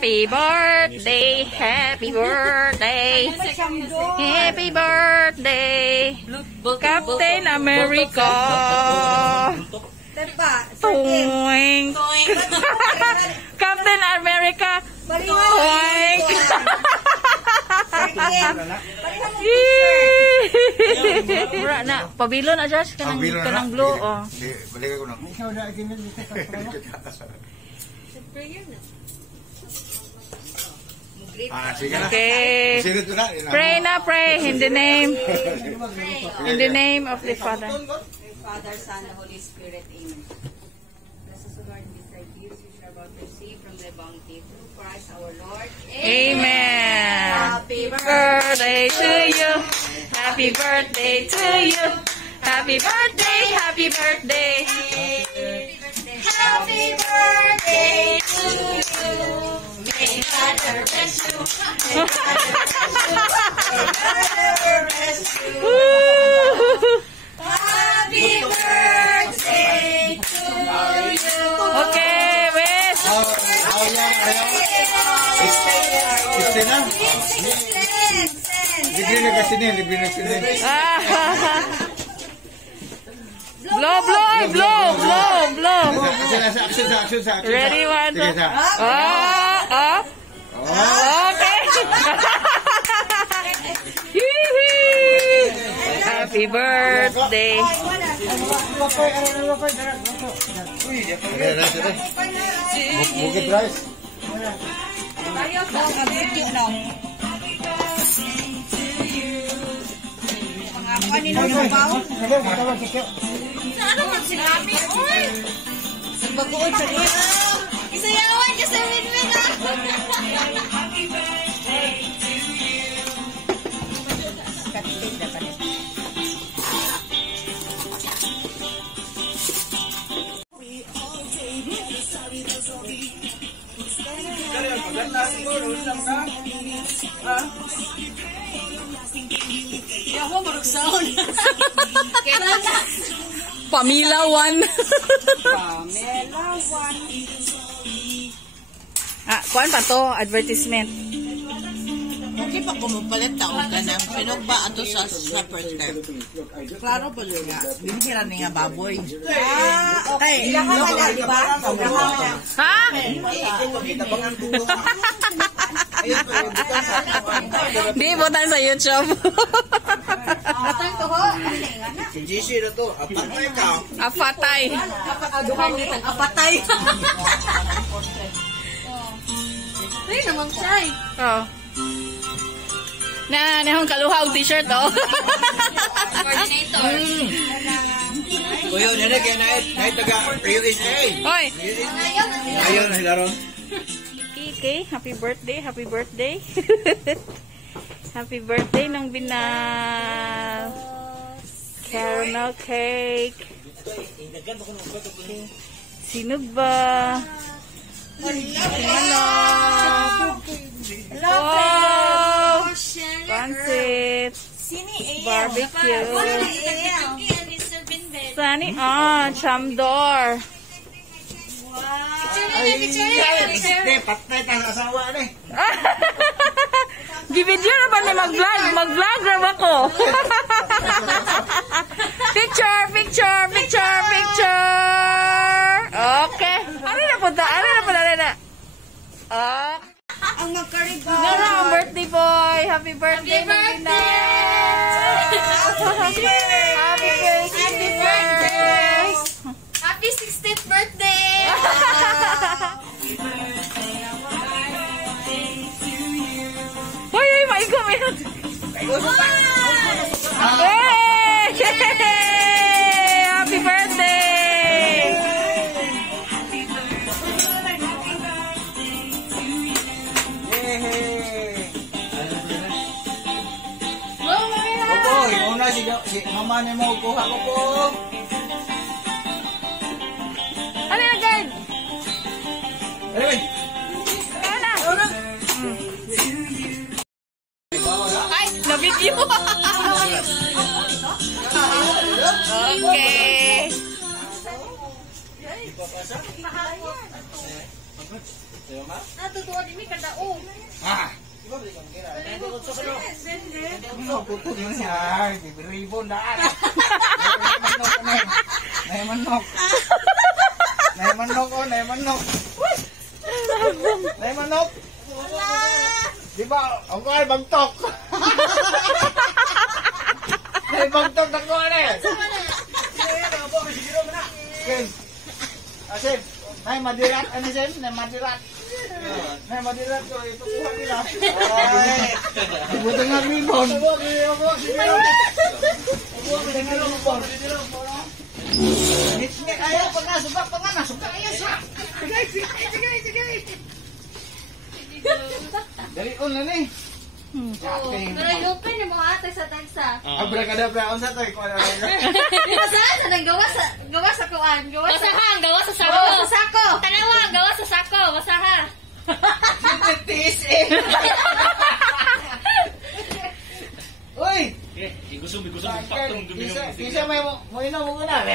Happy birthday, happy birthday, happy birthday, Captain America. Toink. Captain America. Toink. Mura na. Pabilo na, Josh. Kanang blue. Balik ako na. Okay. Pray na, pray in the name of the Father. Father, Son, and Holy Spirit. Amen. Bless us, O Lord, in these thy gifts which are about to receive from thy bounty through Christ our Lord. Amen. Happy Birthday to you. Happy birthday to you. Happy birthday, happy birthday. Happy birthday to you. May God bless you. May God bless you. Happy birthday to you. Okay, wish. Libre na kasi niya, libre na sila. Blow, blow, blow, blow, blow. Action. Ready, one, two. Okay. Happy birthday. Bukit rice. Ano man sinabi? Oy! Bagoon sa niya. Isayawan ka sa win-win ah! Ako marugsaon. Kailan na? Pamela 1. Pamela 1. Kuan pa to, advertisement. Okay pa kumupalit taon ka na. Pinugba ato sa first term. Klaro pa yun nga. Binihira na nga baboy. Okay. Ilang ka na, di ba? Ha? Di butan sa YouTube. Atang to ho. Si GC na to, apatay ka. Apatay. Apatay. Ay, naman chay. Oh. Na hong kaluhaw t-shirt oh. Coordinator. Kuya, nene kaya na taga USA. Hoy. Ayun, hilaron. Okay, happy birthday, happy birthday. Happy birthday ng Binal. Caramel cake. Okay. Sino ba? Wow! Pancit. Barbecue. Sunny Chamdor. Patay tang asawa ni. Gibidyo na ba ni mag-vlog? Mag-vlog na ba ko? Picture. Okay. Ano na punta? Ang magkariba. Ang birthday boy. Happy birthday. Happy birthday. Happy 16th birthday. Hoy, maigo meron. Happy birthday. Opo, yung una si mama ni mo kuha ko po. Ano na, guard? Anyway. Ay, na-video. Okay. Sa'yo ma? Natutuwa din mi kadao. Ah! Diba balik ang kira? Ano, putol yun siya. Ribbon daan. Naimanok. Diba, ang ko ay bagtok. Naibagtok na ko eh. Okay. Asip, nay madirat, ano sin? Nay madirat ko, ito kuha nila. Ay, buto nga ribbon. Ayaw, subak pa nga, subak, ayaw, subak. Dali on na ni. Pero open na mo ate sa tagsa. Abra-kadabra on sa to. Saan sa nang gawa sa kuan? Basaha, gawa sa sako. Gawa sa sako. Tanawa, gawa sa sako. Basaha. Tiis eh. Uy! Gusto mo paktong dumi ng Kisa may mo inom mo na.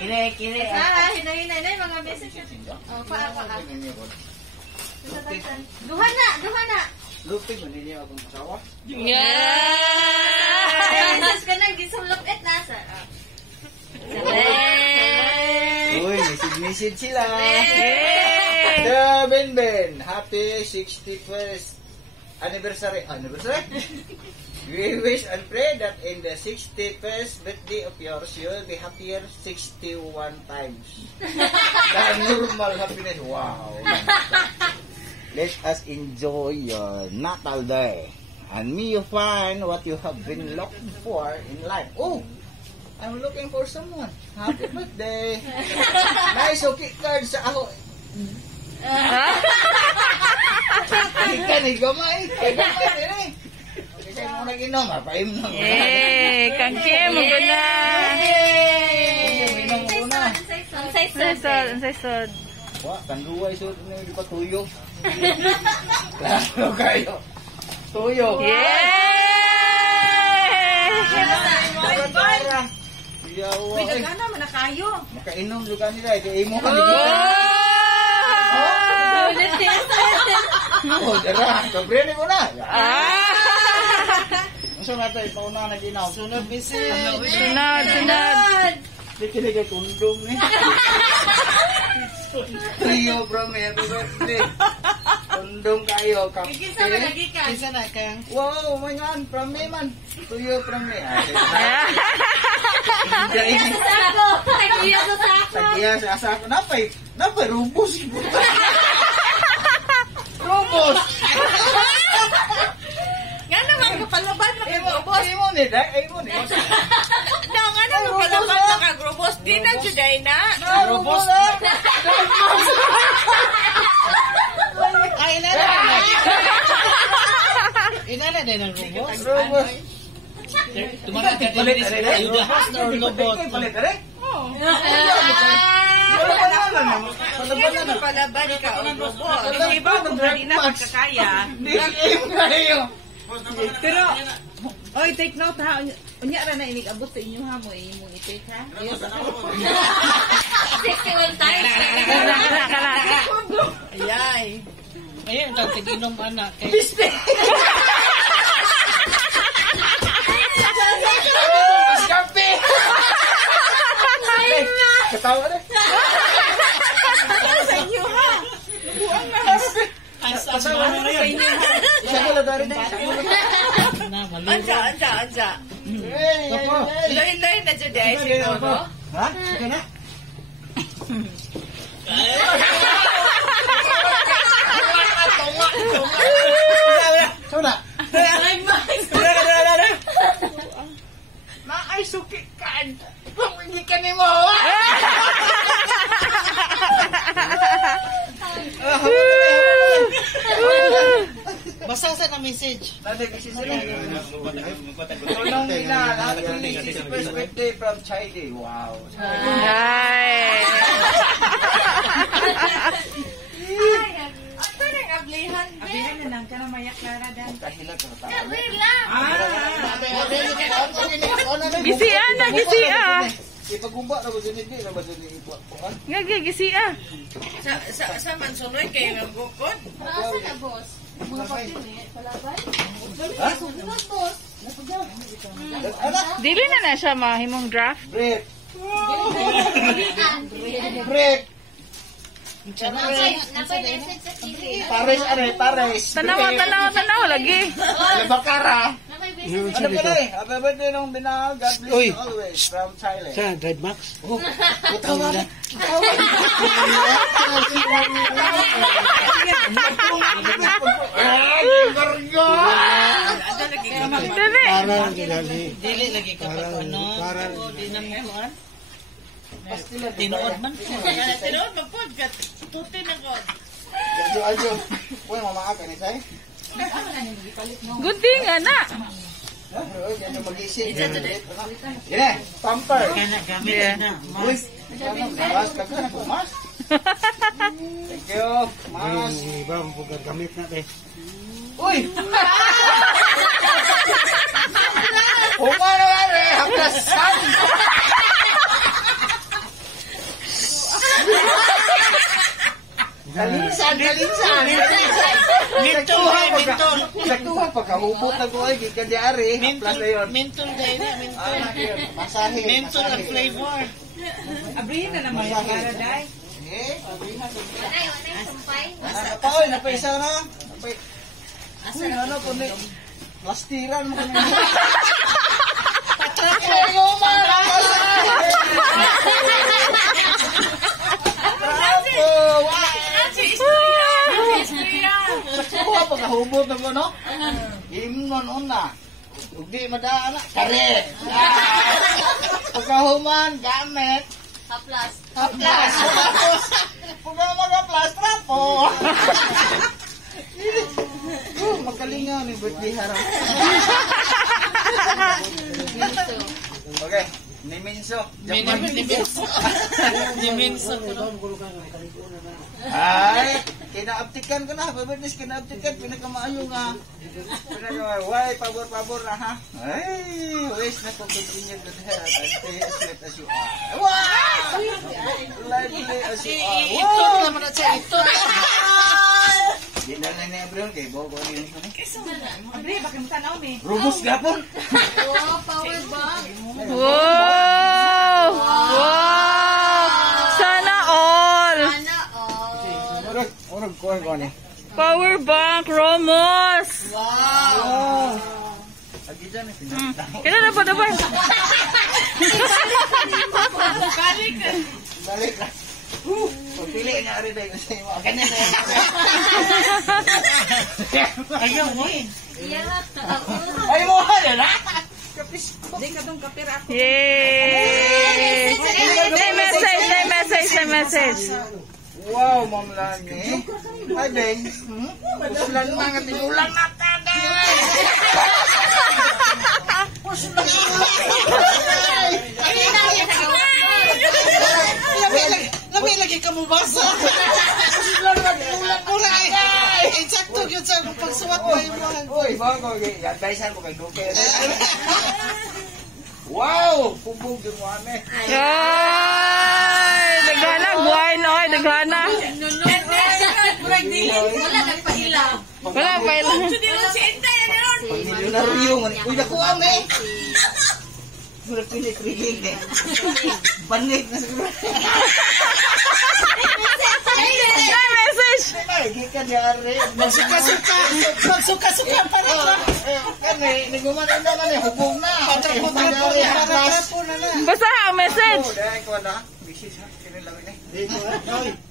Kire. Hinay na mga beses. Oh, pa. Duha na. Lupig mo niya akong asawa. Yeah! Beses ka nang gisulop et na sa. Uy, message sila. Hey! The Ben, happy 61st anniversary. We wish and pray that in the 61st birthday of yours, you'll be happier 61 times than normal happiness. Wow. Let us enjoy your Natal Day. And may you find what you have been looking for in life. Oh, I'm looking for someone. Happy birthday. Nice okay card sa ako. Ikan eh, gamay. Gamay din eh. Okay, sa'yo mo nag-inom. Paim na. Yay! Kangke, maganda! Inom muna. Ang saysod. Wah, kanduay suot na yung patuyo. Klaro kayo. Tuyo. Yay! Yawa. Pinagana man na kayo. Makainom juga nila. Kaya imo ka Oh! Oh, dara. Kabrene ko na. Ah! Masa nga tayo, pauna nag-inaw. Sunod bisin. Sunod! Dikinig ay kundom ni. Tuyo bro, may happy birthday. Kundom kayo, kape. Kisa ba lagi ka? Isa na kayang. Wow, man, from me man. Tuyo from me. Tagiya sa sako. Tagiya sa asako. Napay rubos. Rubos. Nga naman kapalaban makagrobos. Ay mo ni, ay mo ni. No, nga naman kapalaban makagrobos. Di na juday na. Rubos. Ay, inana. Inana din ang robos. Rubos. Tumakas ka din sa ayuda. Palit rin. Kapalaban ka o robos. Iba kung hindi na magkakaya. Pero, oy, take note ha. Unya ra na inig-abot sa inyo ha mo. Imong i-take ha. 61 times. Ayay. Ayun, ito, tig-inom anak. Kape! Ketawa deh. Sa inyo ha. Buang na. Asa sa inyo. Isa ko lang dari deh. Anja. Loy-loy na juday siguro. Hah? Sige na. Sudah. Ay, suki kan. Hindi ka ni mo. Basta sa na message. Tadi kasi sila. Tulong nila. First birthday from Chile. Wow. Ay! Ito na ablihan. Abihan na lang ka na maya Clara dan. Kahila ka tayo. Gisian na, gisian! Ipaguba na ba dyan hindi na ba dyan ipuan? Nga gisi ah. Sa mansunoy kayo ng bukod. Nasa na, boss? Mga papel eh. Palabay? Ha? Susunod, boss. Anak! Dili na siya mahimong draft. Break! Napay Break! message sa TV. Pares, pares. Tanaw lagi. Bakara. Napay Ano pala eh? Happy birthday nung binahag. God bless Uy. you always. From Thailand. Sa Drive Max. Utawa na. Ada lagi ka Dili. Parang ginali. Dili lagi ka pa ano. Parang Di na mo kuan. Tinuod man po. Tinuod man po. Puti na ko. Adyo. Uy, mamaka ni Say. Gunting ana. Uy, yan yung mag-isip. Yan pamper. Kana gamit Yeah. na. Uy, mas kagana ko, mas. Thank you, mas. yung iba ang gamit natin. Uy! Umano nga rin, haplasan! Kalinsan! Saktuhan, pagkahubot na ko ay gigadiari. Haplas na yun. Mentol day na. Mentol. Masahe. Mentol ang flavor. Abrihin na naman yung paradise. Wanay, sumpay. Napaoy, napaisa na. Uy, ano po ni? Plastiran mo kami. Ay, Saktuhan, pagkahubot na ko, no? Imnon una. Ug di madaan na. Karet. Pagkahuman, gamit. Haplas. Haplas. Pagka mag-haplas, trapo. Magalingaw ni birthday harap. Okay. Ni Minso. Dimenso. Ay, kinaaptikan ko na. Pabirnis, kinaaptikan. Pinakamaayo nga. Why, pabor na ha? Ay, wish na po continue to health and stay as sweet as you are. Wow! Lively as you are. Ito naman na siya. Ito. Di na na Ebron kay Bobo ni. Abre, bakit mo tanaw mi? Rubos gapon. Oh, power bank. Wow! Wow! Sana all. Sana, oh. Orag ko ni. Power bank, Romos. Wow. Agi dyan eh. Kailan na po dapat? Balik na. Pagpili nga rin tayo sa iyo. Ganyan na yan. Ayaw mo eh. Ay mo ka na. Yay! Say message. Wow, Ma'am Lani. Ay, Beng. Puslan mga tinulang natin. Puslan Labi lagi ka mo basa. Mura eh. Eksakto yun sa pagsuwat mo yung mga. Uy, bago. Advisean ko kay Duque. Wow! Pubog yung wane. Yay! Daghana, buhay na oy, daghana. Wala, nagpaila. Wala pa ilang. Milyonaryo man. Uy, nakuha mo eh. Mura pinik-rinig eh. Banig na siguro. Message! Ay, gikan yari. Magsuka-suka pa rin ba? Kani, nigumanin naman eh. Hubog na. Basta ang message. Dahil ko na. Bisis ha. Kinilamin eh.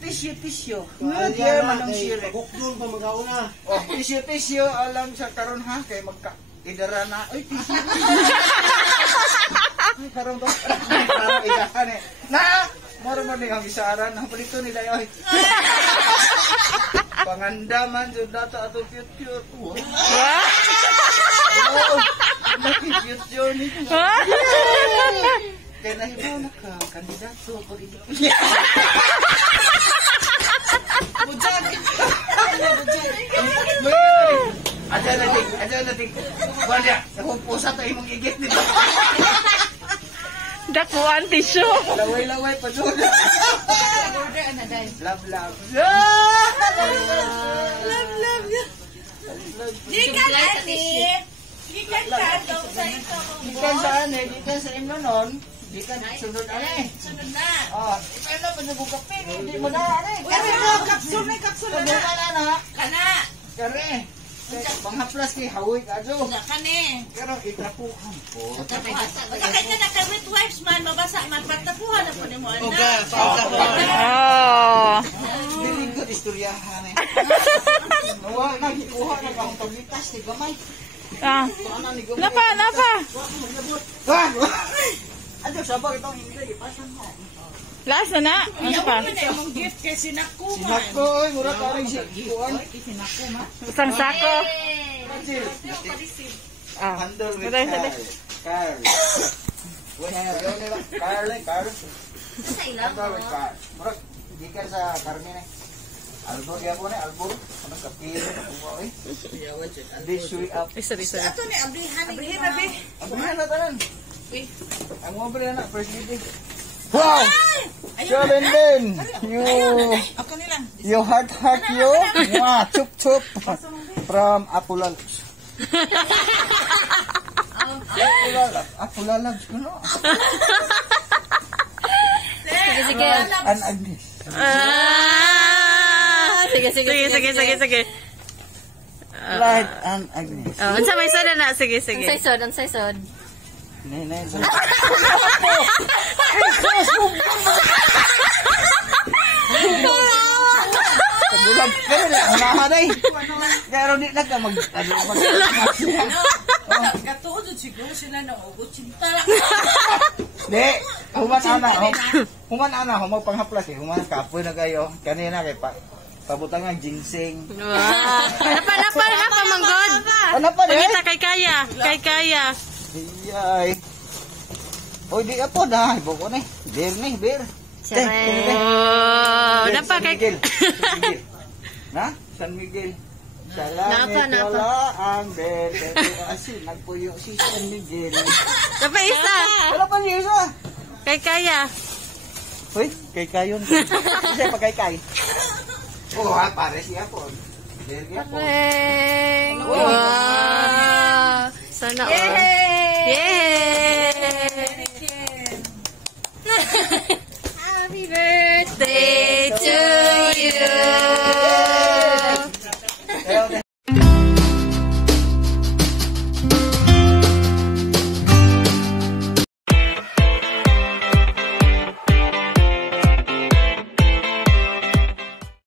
Tisyo. Kaya manong sire. Bukdul pa mag-auna. Oh, tisyo alam sa karon ha kay idara na. Oy, tisyo. Ay, karon to. Parang idahan eh. Na! Moro mo ang isaran. Ang palito ni Dayoy. Pangandaman jud data ato cute. Wow. Cute ni. Kaya nahibaw na ka, kandidato ko dito. Bujag. Aja natin. Wala, sa kumpusa to imong igit nito. Dakuan tissue. Laway-laway pa doon. Order na dahil. Love, love. Love. Gikan ani. Gikan ka to sa ito. Gikan saan eh? Gikan sa imno nun. Gikan sunod ani. Sunod na. Oh, ipano pa na kape. Hindi mo na ani. Kasi kapsul na na. Kana. Kare. Panghaplas kay hawoy ka do. Na kani. Pero itapuhan po. Bakit ka naka-with wives man mabasa man pagtapuhan na po ni mo ana. Oh. Dili ko istoryahan eh. Nawa nagikuha na pang paglitas ni gamay. Ah. Napa. Ano sabag itong hindi pasan mo. Last na. Ano pa? Yung gift kay sinakuman. Sinako oy mura ka rin si kuan. Isang sako. Ah. Handle with Sada. Carl. Carl. Sa ilang. Handle with Carl. Mura gikan sa Carmen eh. Albor ya po na albor. Ano kapil ko eh. This way up. Sorry. Ato ni abrihan. Abuhan na tanan. Ang mo ba na first lady. Wow! Shalin din! Ako nilang. You heart you? Mwah! Chup! From Apulalabs. Apulalabs ko no? Sige. An Agnes. Sige. Light and Agnes. Oh, unsa may soda na? Sige. Unsay sod. Nay. Kabulag ka rin. Unahan ay. Pero di na ka mag... Katuod siguro sila na ugot sinta. Di. Human ana. Humag panghaplas eh. Human kapoy na kayo. Kanina kay pabutang nga ginseng. Wow. Napa manggod. Ano pa rin? Pangita kay Kaya. Iyay. Oy, di ako na. Ibo ko na. Beer. Oh, napa kay Miguel. Na? San Miguel. Salamat wala ang beer. Kasi nagpuyo si San Miguel. Napa isa. Wala pa niya isa. Kay Kaya. Hoy, kay kayon. Kasi pa kay. Oh, ha, pare siya po. Beer niya po. Wow. Sana all. Yay! Happy birthday to you.